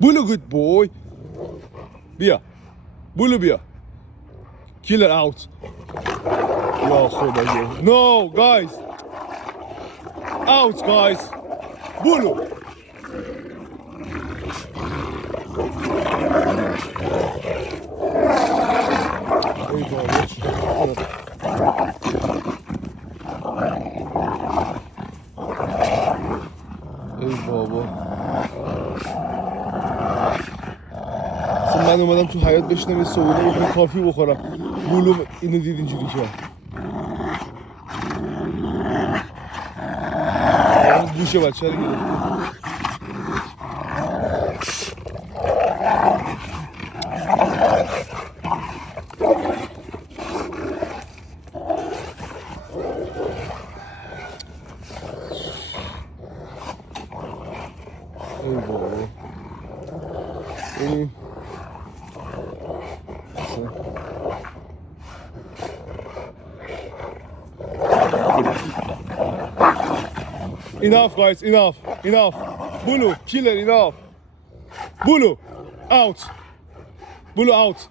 Bulu, good boy. بیا. Bulu بیا. Killer out. یا خدایا. No, guys. Out, guys. Bulu. ای بابا ای بابا اصلا من اومدم تو حیاط بشینم یه صبحونه بخورم کافی بخورم بولو اینو دید اینجوری کرد گوش بچه رو گرفت ای بابا این enough guys, enough. Bulu, killer, enough. Bulu, out. Bulu, out.